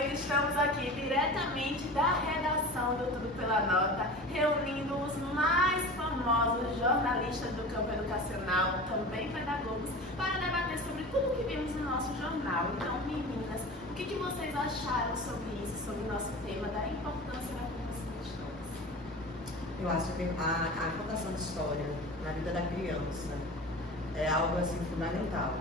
noite, estamos aqui diretamente da redação do Tudo Pela Nota, reunindo os mais famosos jornalistas do campo educacional, também pedagogos, para debater sobre tudo que vimos no nosso jornal. Então, meninas, o que vocês acharam sobre isso, sobre o nosso tema, da importância da contação de histórias? Eu acho que a contação de história na vida da criança é algo assim fundamental.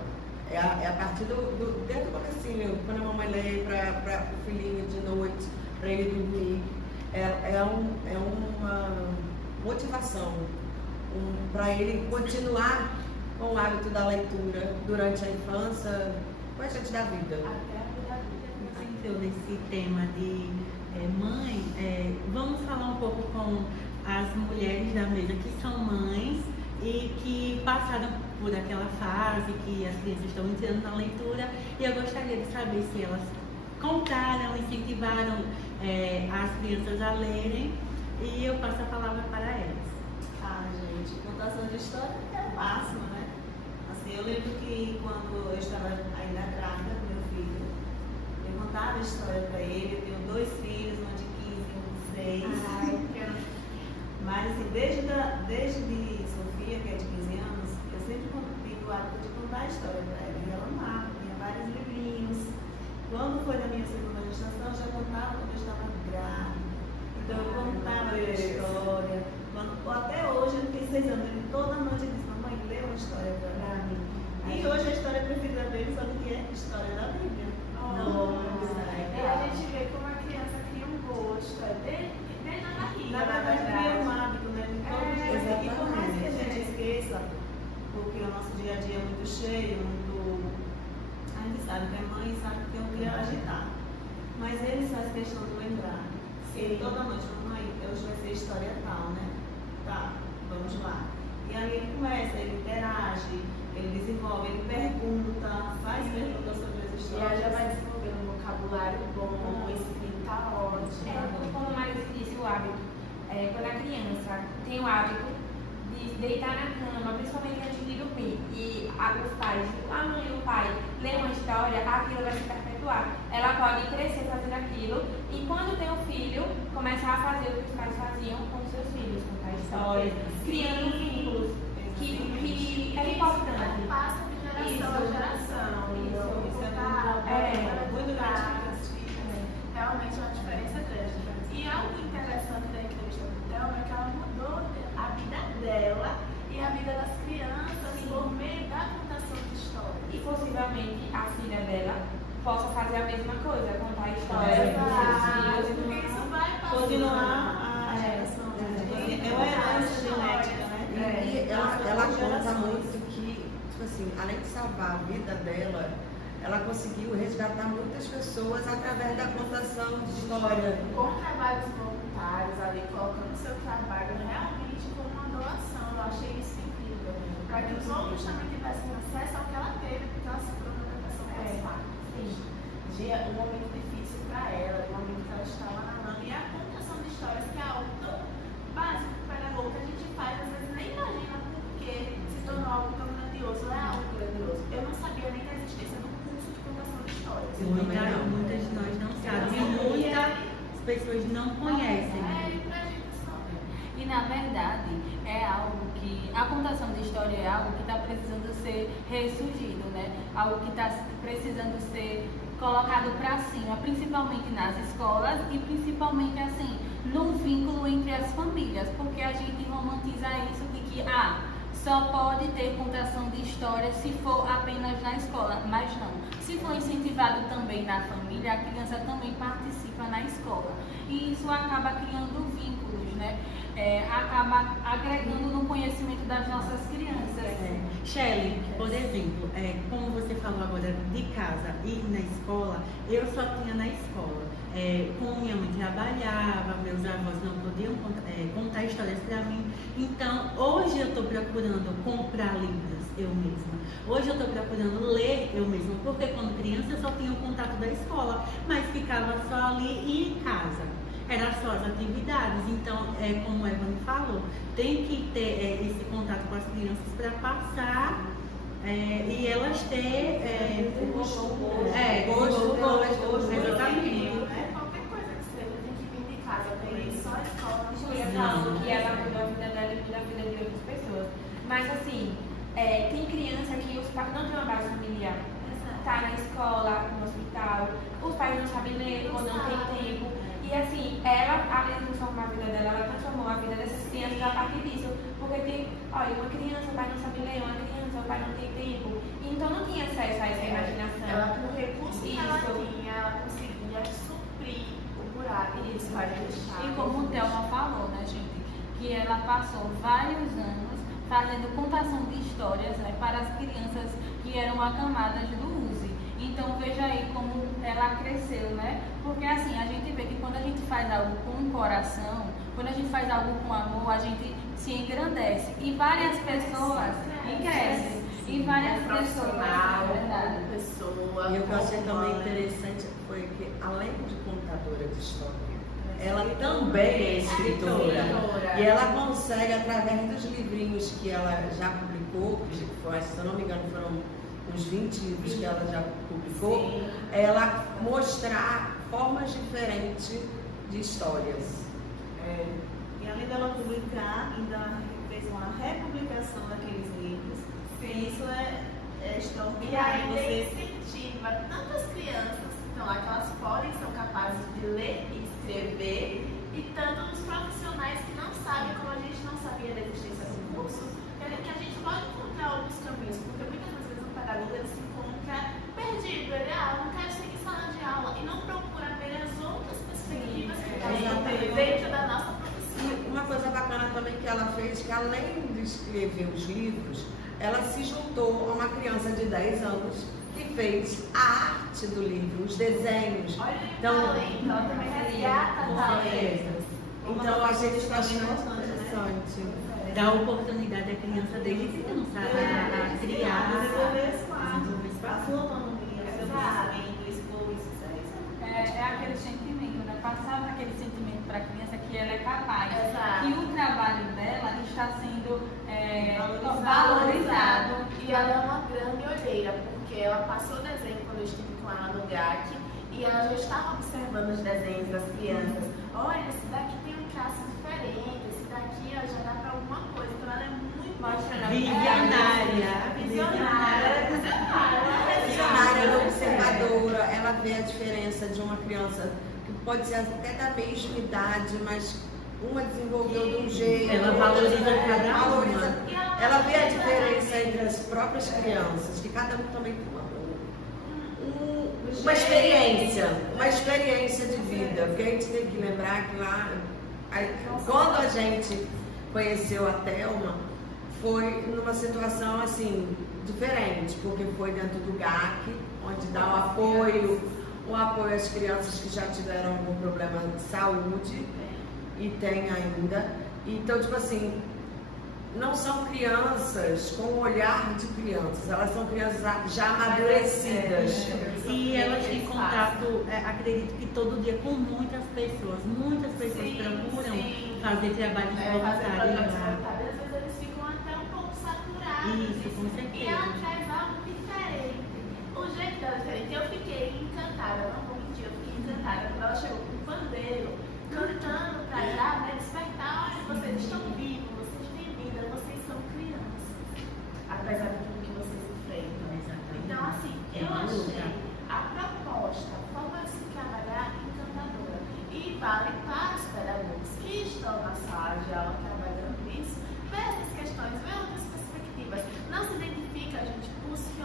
É a partir desde o comecinho, quando a mamãe lê para o filhinho de noite, para ele dormir, é uma motivação para ele continuar com o hábito da leitura durante a infância, com a gente da vida. Até a vida adulta. Então, nesse tema de mãe, vamos falar um pouco com as mulheres da mesa que são mães e que passaram por aquela fase que as crianças estão entrando na leitura, e eu gostaria de saber se elas contaram, incentivaram as crianças a lerem, e eu passo a palavra para elas. Gente, contação de história é o máximo, né? Assim, eu lembro que quando eu estava ainda grávida do meu filho, eu contava a história para ele. Eu tenho 2 filhos, uma de 15 e um de 6. Mas assim, desde Sofia, que é de 15 anos, eu sempre tive o hábito de contar a história para ela. E ela amava, tinha vários livrinhos. Quando foi na minha segunda gestação, eu já contava quando eu estava grávida. Então eu contava a história. Até hoje, eu tenho 6 anos, ele toda noite ele disse: mamãe, lê uma história para mim. E hoje a história preferida dele, sabe o que é? História da Bíblia. E a gente vê como a criança cria um gosto, desde a barriga. Na verdade, cria um hábito, né? De todos os dias. E por mais que a gente esqueça, porque o nosso dia a dia é muito cheio, a gente sabe que é mãe, sabe que tem um dia agitar. Mas ele faz questão de lembrar. Ele toda noite, mamãe, hoje vai ser história tal, né? Tá, vamos lá. E aí ele começa, ele interage, ele desenvolve, ele pergunta, faz perguntas sobre as E histórias. ela já vai desenvolvendo um vocabulário bom, escrita ótima. Como a Marisa disse, o hábito. Quando a criança tem o hábito de deitar na cama, principalmente antes de dormir, e os pais, a mãe e o pai, lê uma história, aquilo vai se perpetuar. Ela pode crescer fazendo aquilo, e quando tem um filho, começar a fazer o que os pais faziam com os seus filhos, contar histórias, criando vínculos, que é importante. Passa de geração a geração. Isso é muito gratificante. Realmente é uma diferença grande. E algo interessante da entrevista do Thelma é que ela mudou a vida dela e a vida das crianças por meio da contação de histórias. E possivelmente a filha dela possa fazer a mesma coisa, contar histórias para os seus filhos. Porque isso vai passar. Continuar a geração. É uma herança genética, né? E ela conta muito que, tipo assim, além de salvar a vida dela, ela conseguiu resgatar muitas pessoas através da contação de história. Com trabalhos voluntários ali, colocando seu trabalho realmente como uma doação. Eu achei isso incrível. Para que os outros também tivessem acesso ao que ela teve, porque ela se tornou uma pessoa pós-parto. Um momento difícil para ela, um momento que ela estava na mão. E a contação de histórias, que é algo tão básico para pedagogo, que a gente faz, às vezes nem imagina por que se tornou algo tão grandioso. É algo grandioso. Eu não sabia nem da existência do curso de contação de histórias. Muitas de nós não sabem, e muitas pessoas não conhecem. E na verdade é algo que a contação de história é algo que está precisando ser ressurgido, né? Algo que está precisando ser colocado para cima, principalmente nas escolas e principalmente assim no vínculo entre as famílias, porque a gente romantiza isso de que só pode ter contação de história se for apenas na escola, mas não. Se for incentivado também na família, a criança também participa na escola. E isso acaba criando vínculos, né? Acaba agregando no conhecimento das nossas crianças. Shelley, por exemplo, como você falou agora de casa e na escola, eu só tinha na escola. Como minha mãe trabalhava, meus avós não podiam contar histórias para mim. Então, hoje eu estou procurando comprar livros eu mesma. Hoje eu estou procurando ler eu mesma, porque quando criança eu só tinha o contato da escola, mas ficava só ali e em casa. Era só as atividades. Então, como a Evane falou, tem que ter esse contato com as crianças para passar e elas ter gosto, exatamente. Mas assim, tem criança que os pais não têm uma base familiar. Tá na escola, no hospital, os pais não sabem ler ou não tem tempo. E assim, ela, além de transformar a vida dela, ela transformou a vida dessas crianças a partir disso. Porque tem, olha, uma criança, o pai não sabe ler, uma criança, o pai não tem tempo. Então não tinha acesso a essa imaginação. Ela, com o recurso que ela tinha, ela conseguia suprir o buraco que os pais deixaram. E como o Thelma falou, né, gente, que ela passou vários anos fazendo contação de histórias, né, para as crianças que eram acamadas do USE. Então veja aí como ela cresceu, né? Porque assim, a gente vê que quando a gente faz algo com o coração, quando a gente faz algo com amor, a gente se engrandece. E várias pessoas crescem. E várias pessoas, é verdade. E o que eu achei também interessante foi que, além de contadora de história, ela também é escritora. E ela consegue, através dos livrinhos que ela já publicou, que foi, se eu não me engano, foram uns 20 livros que ela já publicou, ela mostrar formas diferentes de histórias. E além dela publicar, ainda fez uma republicação daqueles livros. E isso é E extraordinário. aí incentiva tanto as crianças que estão lá, que elas podem, são capazes de ler e escrever, e tanto os profissionais que não sabem, como a gente não sabia da existência do curso, que a gente pode encontrar outros caminhos, porque muitas vezes o pedagogo ele se encontra perdido, ele não quer seguir sala de aula e não procura ver as outras perspectivas que tem dentro da nossa profissão. E uma coisa bacana também que ela fez, que além de escrever os livros, ela se juntou a uma criança de 10 anos que fez a arte do livro, os desenhos. Olha o Então, talento, ela também resgata talentos. Então eu achei isso bastante interessante. Dá oportunidade à criança desde criança a criar, Desenvolver esse desenvolver esse a sua autonomia, seu pensamento, expor isso. É aquele sentimento, né? Passar aquele sentimento para a criança que ela é capaz. Exato. E o trabalho dela está sendo valorizado. E ela é uma grande olheira, porque ela passou o desenho quando eu estive com ela no GAC e ela já estava observando os desenhos das crianças. Olha, esse daqui tem um traço diferente, esse daqui ó, já dá para alguma coisa. Então ela é muito visionária. Visionária, ela é observadora, ela vê a diferença de uma criança que pode ser até da mesma idade, mas uma desenvolveu de um jeito, Ela valoriza cada valoriza. uma. Ela vê a diferença entre as próprias crianças, que cada um também tem uma experiência de vida. Porque a gente tem que lembrar que lá, quando a gente conheceu a Thelma, foi numa situação assim, diferente, porque foi dentro do GAC, onde dá o apoio às crianças que já tiveram algum problema de saúde e tem ainda. Então, tipo assim, não são crianças com o olhar de crianças, elas são crianças já amadurecidas. E elas têm contato, acredito que todo dia, com muitas pessoas. Muitas pessoas procuram fazer trabalho voluntário lá. Às vezes eles ficam até um pouco saturados. Isso, com E certeza. ela traz algo diferente. O jeito dela é diferente. Eu fiquei encantada, não vou mentir, eu fiquei encantada quando ela chegou com o pandeiro, cantando pra já, né, despertar, olha, vocês estão vivos, vocês têm vida, vocês são crianças. Apesar de tudo que vocês enfrentam. Então, assim, eu achei a proposta, a forma de se trabalhar encantadora. E vale para os pedagogos que estão na sala de aula trabalhando isso, ver essas questões, ver outras perspectivas. Não se identifica, a gente busque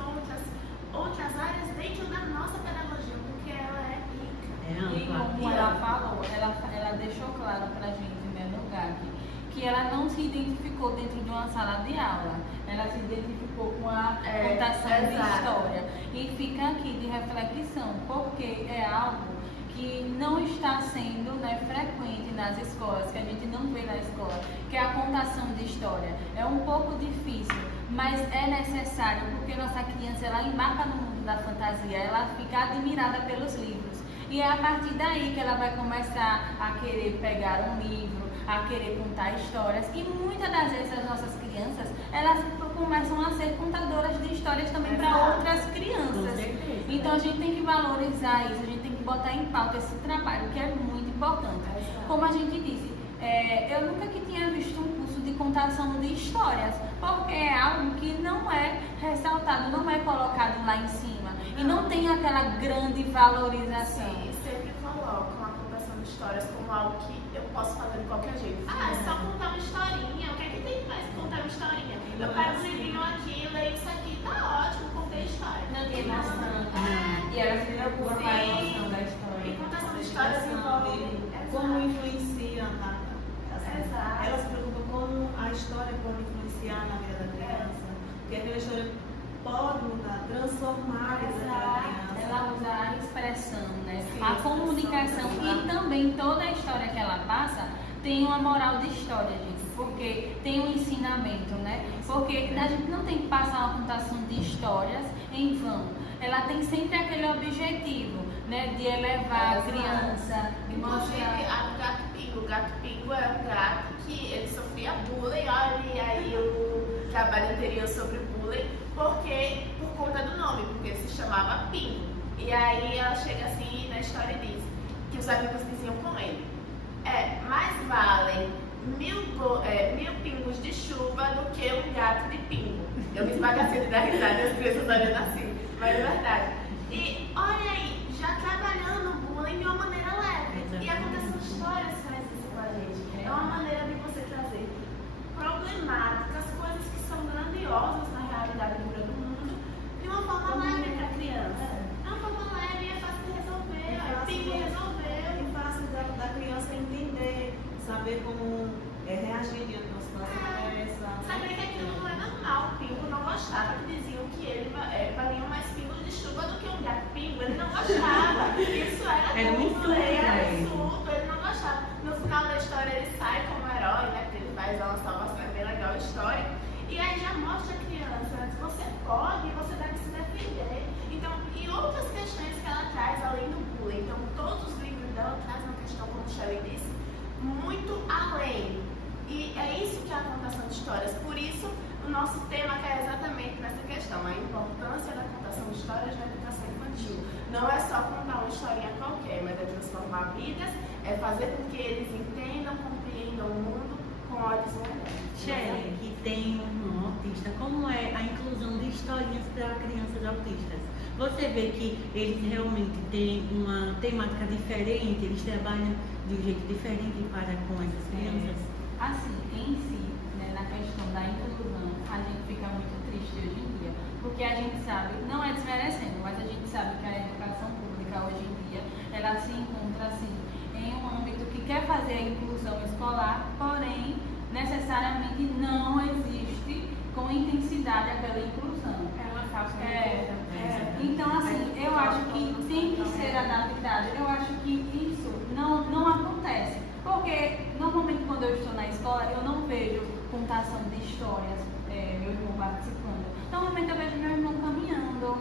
outras áreas dentro da nossa pedagogia, porque ela é rica. E como ela falou, ela deixou claro pra gente, né, no GAC, que ela não se identificou dentro de uma sala de aula, ela se identificou com a contação de história. E fica aqui de reflexão, porque é algo que não está sendo, né, frequente nas escolas, que a gente não vê na escola, que é a contação de história. É um pouco difícil, mas é necessário, porque nossa criança ela embarca no mundo da fantasia, ela fica admirada pelos livros. E é a partir daí que ela vai começar a querer pegar um livro, a querer contar histórias. E muitas das vezes as nossas crianças, elas começam a ser contadoras de histórias também para outras crianças. Então a gente tem que valorizar isso, a gente tem que botar em pauta esse trabalho, que é muito importante. Como a gente disse, eu nunca que tinha visto um curso de contação de histórias, porque é algo que não é ressaltado, não é colocado lá em cima e não tem aquela grande valorização. Sim, sempre colocam a contação de histórias como algo que eu posso fazer de qualquer jeito. Ah, é só contar uma historinha. O que é que tem mais que contar uma historinha? Eu pego um livrinho aqui, leio isso aqui, tá ótimo, contei história. Não tem emoção. E ela se preocupa com a emoção da E história. contação de histórias envolve Como influencia Exato. ela se preocupa como a história pode influenciar na vida da criança, porque aquela história pode mudar, transformar a vida daquela criança. Ela usa a expressão, né? Sim, A comunicação e também toda a história que ela passa tem uma moral de história, gente, porque tem um ensinamento, né? Porque a gente não tem que passar uma contação de histórias em vão. Ela tem sempre aquele objetivo, né? De elevar a criança, de Inclusive, mostrar. o gato pingo é um gato que ele sofria bullying, olha, e aí o trabalho anterior sobre bullying, porque, por conta do nome, porque ele se chamava Pingo. E aí ela chega assim na história e diz que os amigos diziam com ele, mais valem mil pingos de chuva do que um gato de pingo. Eu me esbagacei de dar risada e as crianças olhando assim, mas é verdade. E olha aí, já trabalhando o bullying de uma maneira leve. E a contação de histórias faz isso com a gente. É uma maneira de você trazer problemáticas, coisas que são grandiosas na realidade dura do mundo, de uma forma leve para a criança. É uma forma leve e é fácil de resolver. Pingo resolveu. É fácil da criança entender, saber como reagir diante de uma situação dessa. Saber que aquilo não é normal. O Pingo não gostava, que diziam que ele valia mais pingos de chuva do que um gato pingo. Ele não gostava. Isso era um tudo, insulto era pra ele. insulto, ele não gostava. No final da história ele sai como herói, né? Porque ele faz uma salvação, é bem legal a história. E aí já mostra a criança, né? Você pode, você deve se defender. Então, e outras questões que ela traz além do bullying. Então, todos os livros dela trazem uma questão, como o Shelley disse, muito além. E é isso que é a contação de histórias. Por isso, o nosso tema cai exatamente nessa questão, a importância da contação de histórias na educação infantil. Não é só contar uma historinha qualquer, mas é transformar vidas, é fazer com que eles entendam, compreendam o mundo com olhos modernos. Shelley, que tem um autista, como é a inclusão de historinhas para crianças autistas? Você vê que eles realmente têm uma temática diferente, eles trabalham de um jeito diferente para com essas crianças? Assim, em si, né, na questão da inclusão, a gente fica muito triste hoje em dia, porque a gente sabe, não é desmerecendo, mas a gente sabe que a educação pública hoje em dia, ela se encontra assim, em um âmbito que quer fazer a inclusão escolar, porém, necessariamente não existe com intensidade aquela inclusão. É uma falsa Então, assim, eu acho que tem que ser adaptado. Eu acho que isso não acontece. Porque, normalmente, quando eu estou na escola, eu não vejo contação de histórias, meu irmão participando. Normalmente, eu vejo meu irmão caminhando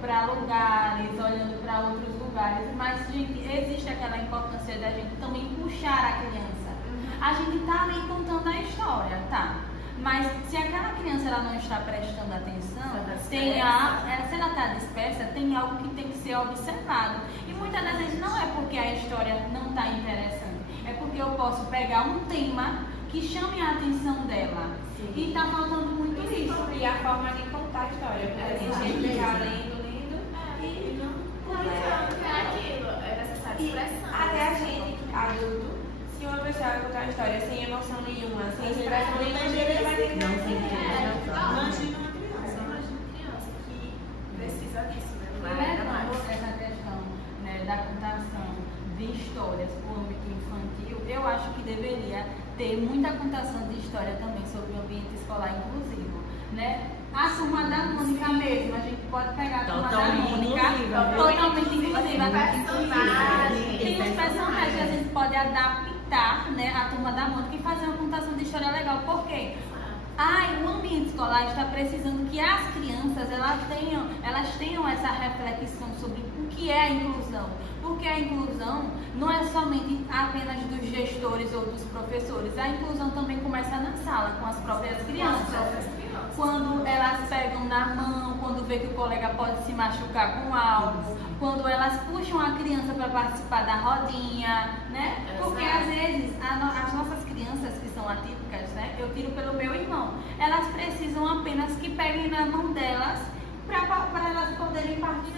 para lugares, olhando para outros lugares. Mas, gente, existe aquela importância da gente também puxar a criança. A gente está ali contando a história, tá? Mas se aquela criança ela não está prestando atenção, se ela está dispersa, tem algo que tem que ser observado. E muitas das vezes não é porque a história não está interessante, é porque eu posso pegar um tema que chame a atenção dela. Sim. E está faltando muito isso. E a forma de contar a história, porque a gente fica lendo e não Então, é aquilo, é necessário E expressão. até a gente, adulto, se uma pessoa vai contar uma história sem emoção nenhuma, sem expressão nenhuma, a gente vai ter que Não tem Imagina uma criança. Imagina criança que precisa disso, né? Levando essa questão, né, da contação de histórias para o âmbito infantil, eu acho que deveria ter muita contação de história também sobre o ambiente escolar inclusivo, né? A turma da Mônica mesmo, a gente pode pegar a turma da Totalmente Mônica, inclusiva, viu? totalmente inclusiva. Personagem. Tem os personagens que a gente pode adaptar, né, a turma da Mônica e fazer uma contação de história legal. Por quê? O ambiente escolar está precisando que as crianças elas tenham essa reflexão sobre o que é a inclusão. Porque a inclusão não é somente apenas dos gestores ou dos professores. A inclusão também começa na sala, com as próprias crianças. quando elas pegam na mão, quando vê que o colega pode se machucar com algo, quando elas puxam a criança para participar da rodinha, né? Porque às vezes as nossas crianças que são atípicas, né? Eu tiro pelo meu irmão, elas precisam apenas que peguem na mão delas para elas poderem partir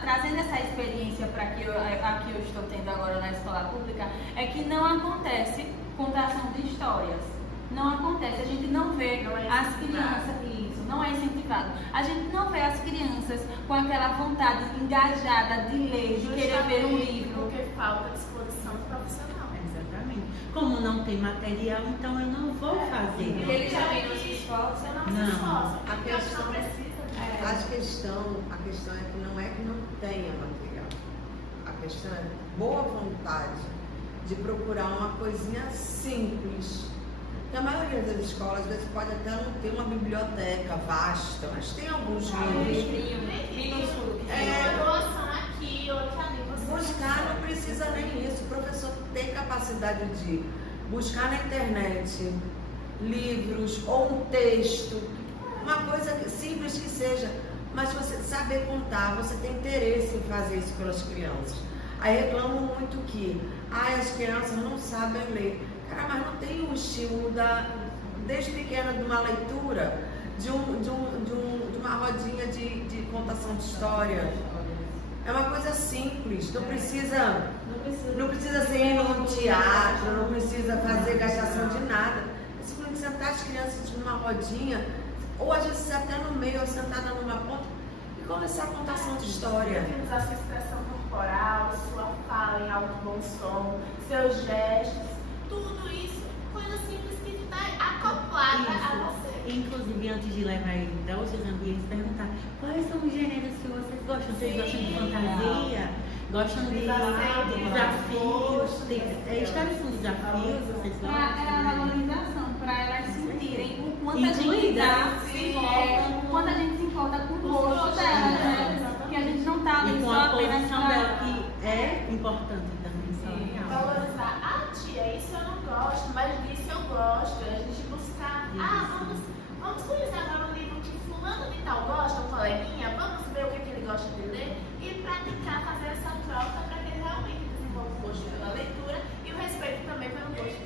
trazendo essa experiência para que eu estou tendo agora na escola pública, é que não acontece contação de histórias. Não acontece, a gente não vê as crianças, isso, não é incentivado. A gente não vê as crianças com aquela vontade engajada de ler, de querer ver um livro. Porque falta disposição profissional. Exatamente. Como não tem material, então eu não vou fazer. E eles também não se esforçam. Não. A questão é que não tenha material. A questão é boa vontade de procurar uma coisinha simples. Porque a maioria das escolas, às vezes, pode até não ter uma biblioteca vasta, mas tem alguns livros. Minúsculo. Uma doação aqui, outra ali. Buscar não precisa nem isso. O professor tem capacidade de buscar na internet livros ou um texto, uma coisa simples que seja, mas você saber contar, você tem interesse em fazer isso pelas crianças. Aí reclamam muito que as crianças não sabem ler. Cara, mas não tem o estímulo desde pequena de uma leitura, de uma rodinha de contação de história. É uma coisa simples, não precisa ser ir num teatro, não precisa fazer gastação de nada. É simplesmente sentar as crianças numa rodinha, ou às vezes até no meio, ou sentada numa ponta, e começar a contação de história. Usar sua expressão corporal, sua fala em alto bom som, seus gestos, tudo isso, coisa simples que está acoplada a você. Inclusive, antes de levar ele para outros ambientes, perguntar quais são os gêneros que vocês gostam. Vocês gostam de fantasia? Gostam de desafios? Histórias com desafios? Vocês É gostam? a valorização, para elas sentirem o quanto a gente Incluída. quando a gente se importa com o rosto dela, né? Que a gente não tá ali E com só a apenas posição pra... dela, que é importante também. Valorizar, tia, isso eu não gosto, mas disso eu gosto. A gente buscar, vamos conhecer agora um livro que fulano de tal gosta, um coleguinha, vamos ver o que ele gosta de ler e praticar, fazer essa troca para que ele realmente desenvolva o gosto pela leitura e o respeito também pelo gosto.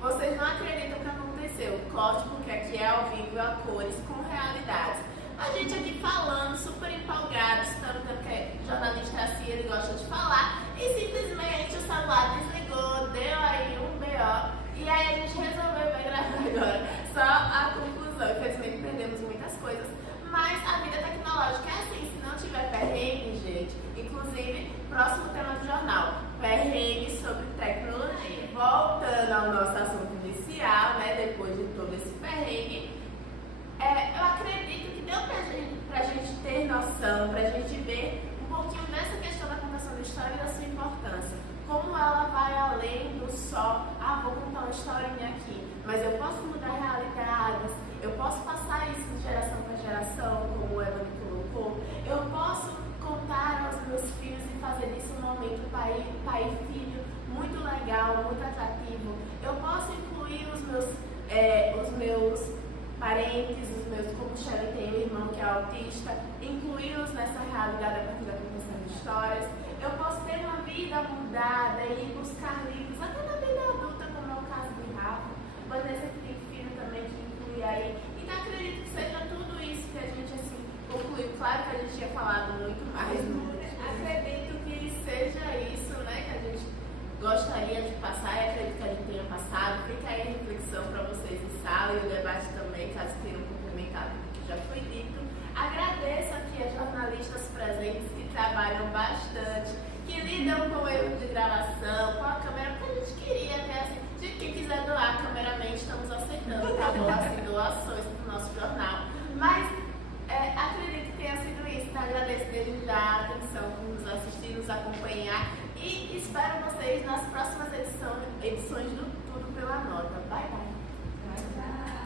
Vocês não acreditam que aconteceu, corte, porque aqui é ao vivo, a cores, com realidades. A gente aqui falando, super empolgado, tanto que jornalista assim, ele gosta de falar, e simplesmente o celular desligou, deu aí um BO, e aí a gente resolveu gravar agora. Só a conclusão, infelizmente perdemos muitas coisas, mas a vida tecnológica é assim, se não tiver perrengue, gente, inclusive, próximo tema do jornal, perrengue sobre tecnologia. Voltando ao nosso assunto inicial, né, depois de todo esse perrengue, eu acredito que deu pra gente ter noção, pra gente ver um pouquinho dessa questão da contação da história e da sua importância. Como ela vai além do só, vou contar uma historinha aqui, mas eu posso mudar realidades, eu posso passar isso de geração para geração, como o Evan colocou, eu posso contar aos meus filhos e fazer disso um momento pai e filho muito legal, muito atrativo. Eu posso incluir os meus parentes, como o Shelly tem um irmão que é autista, incluí-los nessa realidade a partir da contação de histórias. Eu posso ter uma vida mudada e buscar livros, até na vida adulta, como é o caso de Rafa. Vanessa que tem filho também, que inclui aí. Então acredito que seja tudo isso que a gente assim concluiu. Claro que a gente tinha falado muito mais, acredito que seja isso, né, que a gente gostaria de passar e acredito que a gente tenha passado. Fica aí a reflexão para vocês em sala e o debate também, caso queiram complementar o que já foi dito. Agradeço aqui as jornalistas presentes que trabalham bastante, que lidam com o erro de gravação, com a câmera, porque a gente queria até assim, de quem quiser doar cameramente, estamos aceitando, tá bom? Assim, doações para o nosso jornal. Mas acredito que tenha sido isso, então agradeço desde já a atenção por nos assistir, nos acompanhar e espero vocês nas próximas edições do Tudo pela Nota. Bye, bye. Bye, bye.